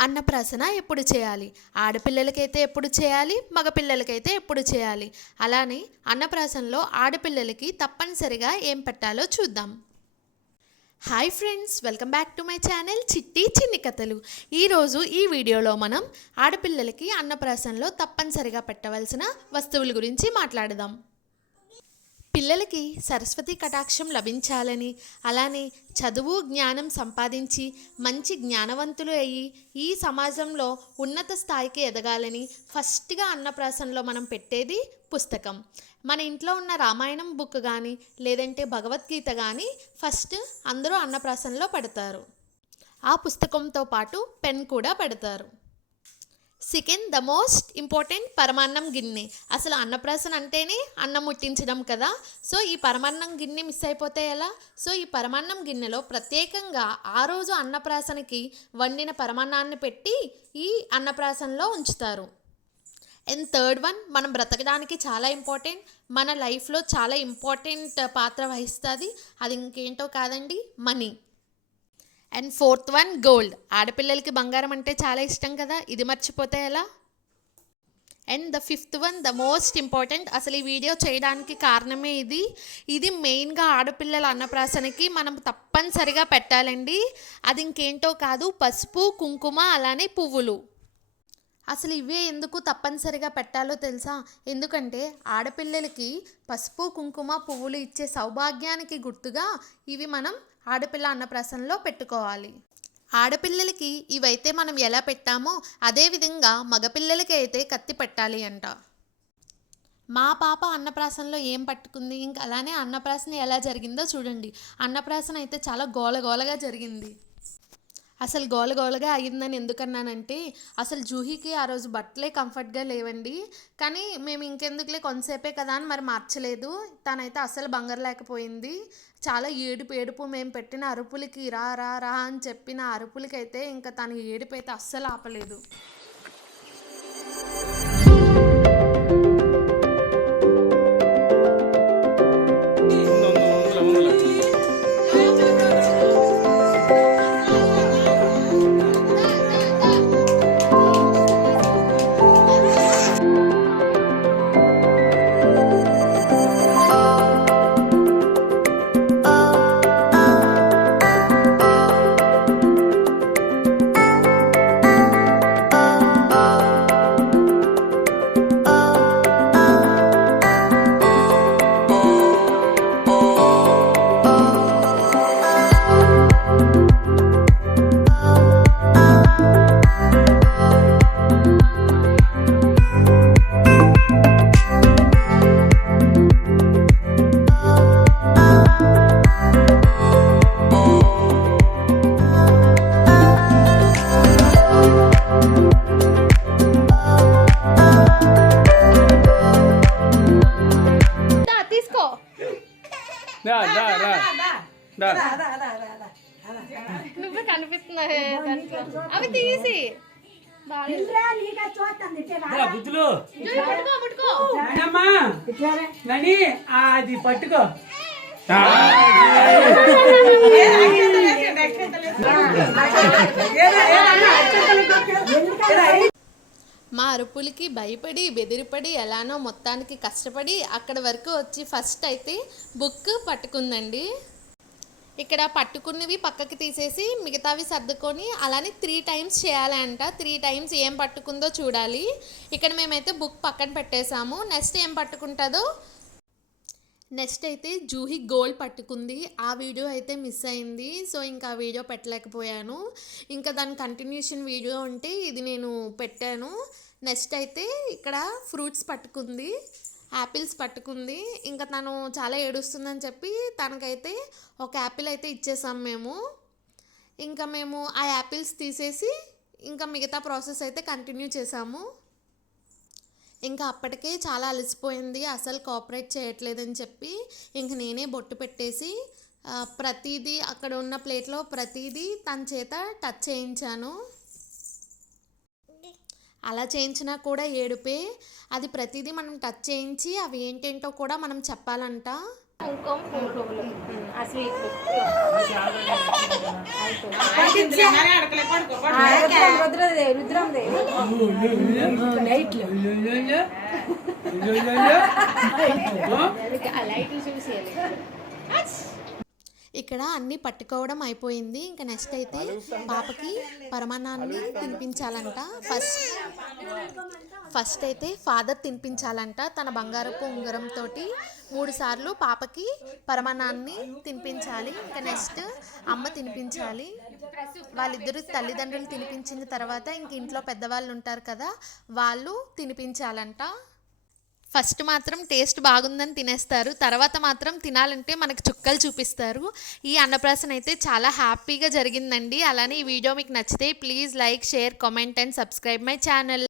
అన్నప్రాసన ఎప్పుడు చేయాలి? ఆడపిల్లలకైతే ఎప్పుడు చేయాలి? మగపిల్లలకైతే ఎప్పుడు చేయాలి? అలానే అన్నప్రాసనలో ఆడపిల్లలకి తప్పనిసరిగా ఏం పెట్టాలో చూద్దాం. Hi friends welcome back to my channel చిట్టి చిన్ని కథలు. ఈరోజు ఈ వీడియోలో మనం ఆడపిల్లలకి అన్నప్రాసనలో తప్పనిసరిగా పెట్టవలసిన వస్తువుల గురించి మాట్లాడదాం. పిల్లలకి సరస్వతి కటాక్షం లభించాలని అలానే చదువు జ్ఞానం సంపాదించి మంచి జ్ఞానవంతులు అయ్యి ఈ సమాజంలో ఉన్నత స్థాయికి ఎదగాలని ఫస్ట్గా అన్నప్రాసనలో మనం పెట్టేది పుస్తకం. మన ఇంట్లో ఉన్న రామాయణం బుక్ కానీ లేదంటే భగవద్గీత కానీ ఫస్ట్ అందరూ అన్నప్రాసనలో పెడతారు. ఆ పుస్తకంతో పాటు పెన్ కూడా పెడతారు. సెకండ్ ద మోస్ట్ ఇంపార్టెంట్ పరమాన్నం గిన్నె. అసలు అన్నప్రాసన అంటేనే అన్నం ముట్టించడం కదా. సో ఈ పరమాన్నం గిన్నె మిస్ అయిపోతే ఎలా? సో ఈ పరమాన్నం గిన్నెలో ప్రత్యేకంగా ఆ రోజు అన్నప్రాసనకి వండిన పరమాన్నాన్ని పెట్టి ఈ అన్నప్రాసనలో ఉంచుతారు. అండ్ థర్డ్ వన్ మనం బ్రతకడానికి చాలా ఇంపార్టెంట్. మన లైఫ్లో చాలా ఇంపార్టెంట్ పాత్ర వహిస్తుంది. అది ఇంకేంటో కాదండి money. And fourth one gold ఆడపిల్లలకి బంగారం అంటే చాలా ఇష్టం కదా ఇది మర్చిపోతే ఎలా? And the fifth one the most important అసలు ఈ వీడియో చేయడానికి కారణమే ఇది. ఇది మెయిన్గా ఆడపిల్లల అన్నప్రాసనకి మనం తప్పనిసరిగా పెట్టాలండి. అది ఇంకేంటో కాదు పసుపు కుంకుమ అలానే పువ్వులు. అసలు ఇవే ఎందుకు తప్పనిసరిగా పెట్టాలో తెలుసా? ఎందుకంటే ఆడపిల్లలకి పసుపు కుంకుమ పువ్వులు ఇచ్చే సౌభాగ్యానికి గుర్తుగా ఇవి మనం ఆడపిల్ల అన్నప్రాసనలో పెట్టుకోవాలి. ఆడపిల్లలకి ఇవైతే మనం ఎలా పెట్టామో అదేవిధంగా మగపిల్లలకి అయితే కత్తి పెట్టాలి అంట. మా పాప అన్నప్రాసనలో ఏం పట్టుకుంది? ఇంకా అలానే అన్నప్రాసన ఎలా జరిగిందో చూడండి. అన్నప్రాసన అయితే చాలా గోల గోలగా జరిగింది. అసలు గోల గోలగా అయ్యిందని ఎందుకన్నానంటే అసలు జూహీకి ఆ రోజు బట్టలే కంఫర్ట్గా లేవండి. కానీ మేము ఇంకెందుకులే కొంతసేపే కదా అని మరి మార్చలేదు. తనైతే అసలు బంగారు లేకపోయింది. చాలా ఏడుపు ఏడుపు మేము పెట్టిన అరుపులకి రా రా రా అని చెప్పిన అరుపులకైతే ఇంకా తన ఏడుపు అయితే అస్సలు ఆపలేదు. నువ్వే కనిపిస్తున్నావే. అవి తీసి బుద్ధులు అది పట్టుకో మా అరుపులకి భయపడి బెదిరిపడి ఎలానో మొత్తానికి కష్టపడి అక్కడ వరకు వచ్చి ఫస్ట్ అయితే బుక్ పట్టుకుందండి ఇక్కడ పట్టుకున్నవి పక్కకి తీసేసి మిగతావి సర్దుకొని అలానే త్రీ టైమ్స్ చేయాలి అంట త్రీ టైమ్స్ ఏం పట్టుకుందో చూడాలి. ఇక్కడ మేమైతే బుక్ పక్కన పెట్టేశాము. నెక్స్ట్ ఏం పట్టుకుంటుందో? నెక్స్ట్ అయితే జూహి గోల్డ్ పట్టుకుంది. ఆ వీడియో అయితే మిస్ అయింది. సో ఇంకా ఆ వీడియో పెట్టలేకపోయాను. ఇంకా దాని కంటిన్యూషన్ వీడియో ఉంటే ఇది నేను పెట్టాను. నెక్స్ట్ అయితే ఇక్కడ ఫ్రూట్స్ పట్టుకుంది. యాపిల్స్ పట్టుకుంది. ఇంకా తను చాలా ఏడుస్తుందని చెప్పి తనకైతే ఒక యాపిల్ అయితే ఇచ్చేసాం మేము. ఇంకా మేము ఆ యాపిల్స్ తీసేసి ఇంకా మిగతా ప్రాసెస్ అయితే కంటిన్యూ చేసాము. ఇంకా అప్పటికే చాలా అలసిపోయింది. అసలు కోఆపరేట్ చేయట్లేదని చెప్పి ఇంక నేనే బొట్టు పెట్టేసి ప్రతీది ప్రతిదీ అక్కడ ఉన్న ప్లేట్లో ప్రతిదీ తన చేత టచ్ చేయించాను. అలా చేయించినా కూడా ఏడుపే. అది ప్రతిదీ మనం టచ్ చేయించి అవి ఏంటేంటో కూడా మనం చెప్పాలంట. ఇక్కడ అన్నీ పట్టుకోవడం అయిపోయింది. ఇంకా నెక్స్ట్ అయితే పాపకి పరమాన్నాన్ని తినిపించాలంట. ఫస్ట్ ఫస్ట్ అయితే ఫాదర్ తినిపించాలంట తన బంగారపు ఉంగరంతో మూడు సార్లు పాపకి పరమాన్నాన్ని తినిపించాలి. ఇంకా నెక్స్ట్ అమ్మ తినిపించాలి. వాళ్ళిద్దరు తల్లిదండ్రులు తినిపించిన తర్వాత ఇంక ఇంట్లో పెద్దవాళ్ళు ఉంటారు కదా వాళ్ళు తినిపించాలంట. ఫస్ట్ మాత్రం టేస్ట్ బాగుందని తినేస్తారు. తర్వాత మాత్రం తినాలంటే మనకు చుక్కలు చూపిస్తారు. ఈ అన్నప్రాసన అయితే చాలా హ్యాపీగా జరిగిందండి. అలానే ఈ వీడియో మీకు నచ్చితే please like share comment and subscribe my channel.